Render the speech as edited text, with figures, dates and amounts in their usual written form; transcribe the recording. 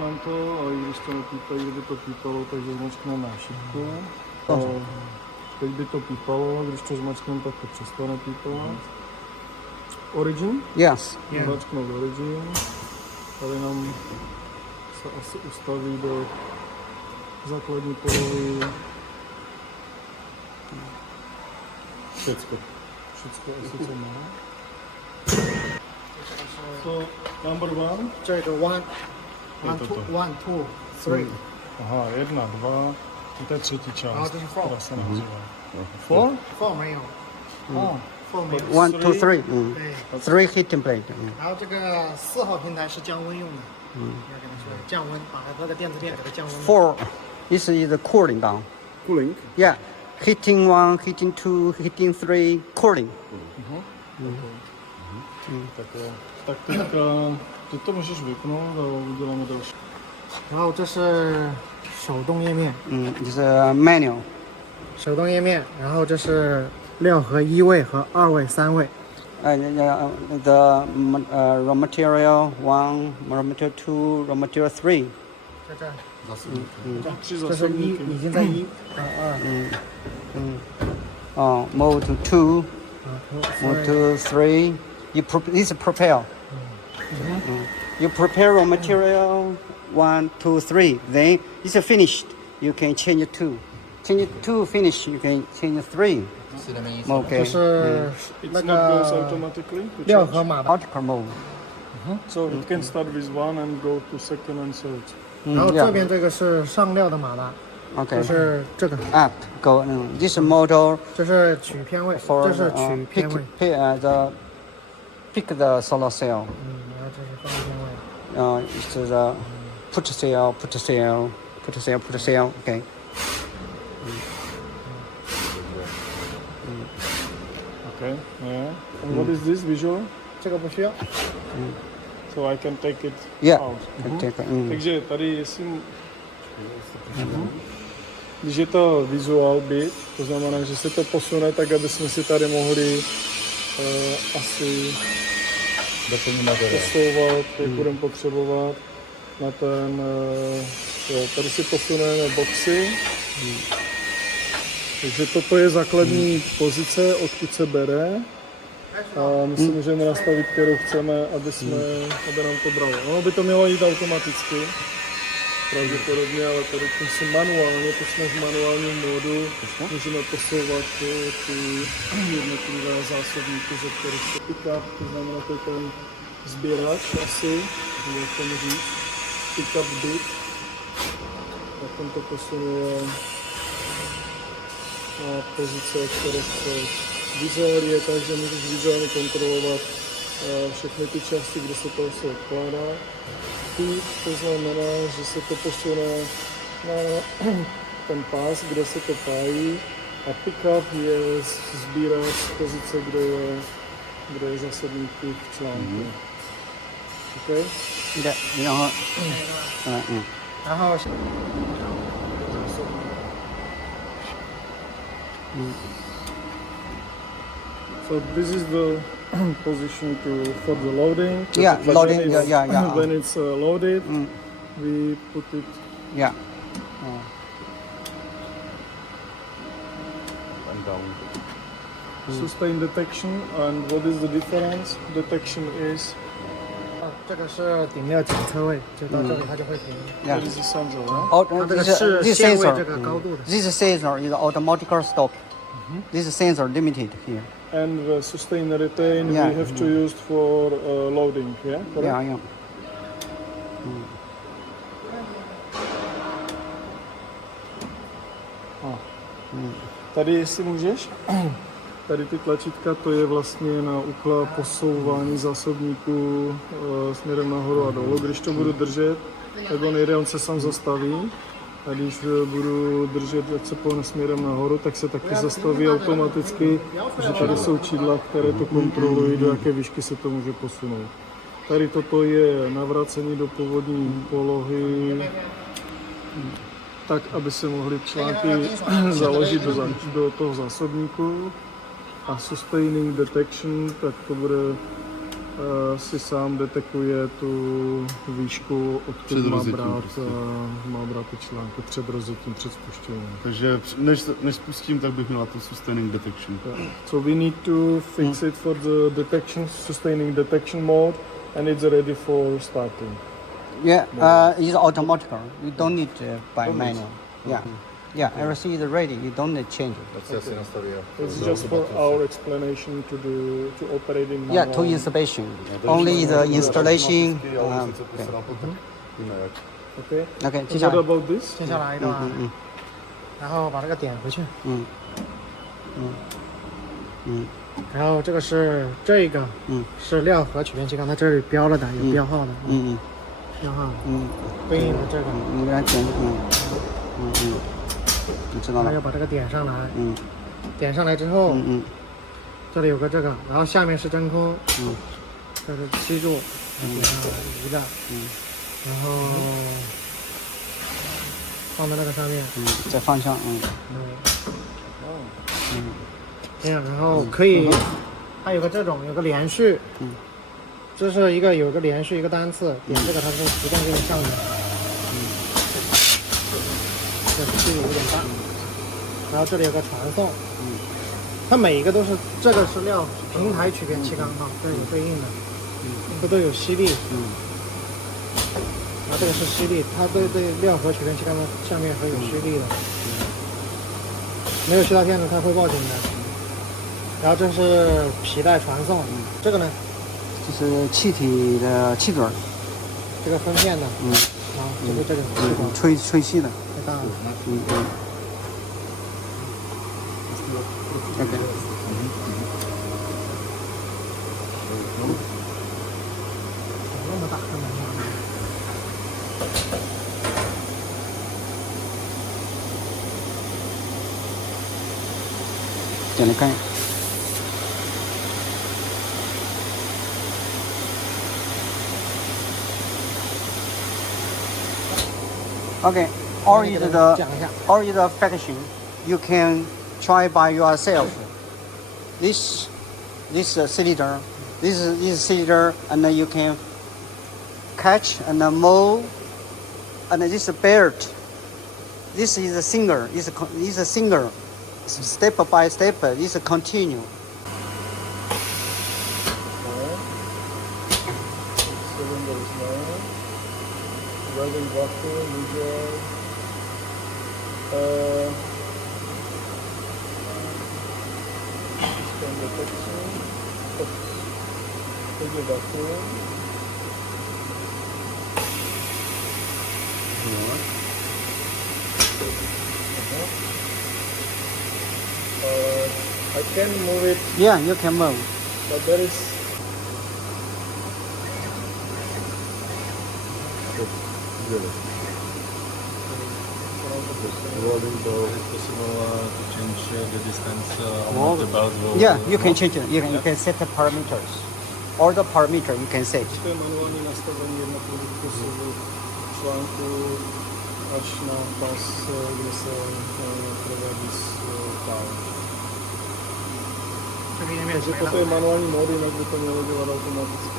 Nám to, ale když to nepípají, kdyby to pípalo, takže zmačkneme na šipku. Teď by to pípalo, když to zmačkneme, tak to přestane pípovat. Origin? Yes. Zmačknout Origin. Tady nám se asi ustaví do základní polohy. Všecko asi co má. So, number one. 这个 one, two, three. Aha, 1, 2, to je třetí část, to je four. která se nazývá. Four? Four 没有 ，four 没有。 1, 2, 3. 对， Three heating plate. 然后这个4号平台是降温用的，要跟他说降温，把它的电子链给它降温。 4. This is the cooling down. Cooling. Yeah. Heating 1, heating 2, heating 3, cooling. Tak teďka, ty to můžeš vypnout a uděláme další. 然后这是手动页面， It's a manual. 手动页面，然后这是料盒1位和2位、3位。 The raw material 1, raw material 2, raw material 3. 在这儿，Tři 这是zásobníky. 已经在1和 Mode 2, 2， mode 2, 3. This is prepare. You prepare raw material 1, 2, 3. Then it's finished. You can change it 2. Change it 2 finish. You can change 3. 这 Okay. 是 It 那 not goes 个 automatically. to 料 change. 盒码的。 Vertical mode. So it can start with 1 and go to second and third. 然后这边这个是上料的马达， Okay. 就是这个， Up. Go. This model 这是取偏位， for 这是取 pick 偏位， pick the solar cell. 然后这是放偏位。 It's the put cell, put cell, put cell, put cell. Okay. Okay. Yeah. And what is this visual? 这个不需要， So I can take it Yeah. out. Okay. Takže tady, jestli... Když je to visual bit, to znamená, že se to posune tak, aby jsme si tady mohli asi posouvat, jak budeme potřebovat na ten... jo, tady si posuneme boxy. Takže toto je základní pozice, odkud se bere. A my si můžeme nastavit, kterou chceme, aby nám to bralo. Ono by to mělo jít automaticky, pravděpodobně, ale tady tím si manuálně, to jsme v manuálním módu, můžeme posouvat ty jednotlivé zásobníky, ze kterých se pick-up, to znamená, to je ten sběrač asi, jak tomu říct, pick-up bit, a ten to posunuje na pozice, které chceš. Vizuál je tak, že můžeš vizuálně kontrolovat všechny ty části, kde se to asi odkládá. Feed, to znamená, že se to posune na ten pás, kde se to pájí. A pick-up je sbírat z pozice, kde je zásobník těch článků. Okay? Yeah. 然后 So this is the position for the loading. Yeah, But loading, when it's- yeah. When it's loaded, we put it. Yeah. Sustain detection, and what is the difference? Detection is 这个是顶料检测位，就到这里它就会停。 Yeah. what is the sensor? Huh? Oh, 它这个 this 是 this 限位 sensor. 这个高度的。 This sensor is automatic stop. This sensor limited here. And the sustain and retain Yeah. we have to use for loading. Yeah. Correct? Yeah. Tady, jestli můžeš, tady ty tlačítka, to je vlastně na posouvání zásobníků směrem nahoru a dolů. Když to budu držet, tak on jede, on se sám zastaví. A když budu držet, jak se pohne směrem nahoru, tak se taky zastaví automaticky, že tady jsou čidla, které to kontrolují, do jaké výšky se to může posunout. Tady toto je navrácení do původní polohy, tak, aby se mohly články založit do toho zásobníku. A sustaining detection, tak to bude si sám detekuje tu výšku, odkud Před má rozjetím brát, prostě. má brát ty články před rozjetím, před spuštěním. Takže než spustím, tak bych měl na to sustaining detection. So we need to fix it for the detection, sustaining detection mode, and it's ready for starting. Yeah, it's automatic. You don't need by manual. Yeah, yeah, everything is ready. You don't need change it. It's just for our explanation to operate in Yeah, to manual. installation. Only the installation. Okay. Okay, And 接下 what 来， about this? 接下来的话，然后把这个点回去，然后这个是是料和曲面器，刚才这里标了的，有标号的，嗯标号的嗯对应的这个，嗯，你给它点，你知道了，然后要把这个点上来，嗯点上来之后，嗯这里有个这个，然后下面是真空，嗯这是吸住，点上来一个，然后放在那个上面，嗯，再放上，这样，然后可以，它有个这种有个连续，这是有个连续一个单次，点这个它是自动给你上的，这是有点大，然后这里有个传送，它每一个都是这个是料平台曲面气缸哈，这有对应的，这都有吸力，然后这个是吸力，它对料和曲面气缸的下面还有吸力的，没有吸到线的它会报警的。然后这是皮带传送，这个呢，这是气体的气嘴儿，这个分片的，啊，就是这个气管吹气的，太大了，OK。那么大干嘛？点了开。Okay, or is the fraction you can try by yourself. This cylinder, this cylinder, and then you can catch and mold, and this belt. This is a single. This is a single. Step by step, this is continue. Cylinder is now. Welding vacuum, media. System detection. Media vacuum. I can move it, Yeah, you can move. but there is Welding though, it's possible to change the distance on the belt. Yeah, you can change it. You can set the parameters. All the parameter you can set. to je manuální nastavení jednotlivých kusů článku až na pas, kde se provádí stál. 这个页面 Takže 没 toto je 了。 manuální mód, jinak by to mělo dělat automaticky.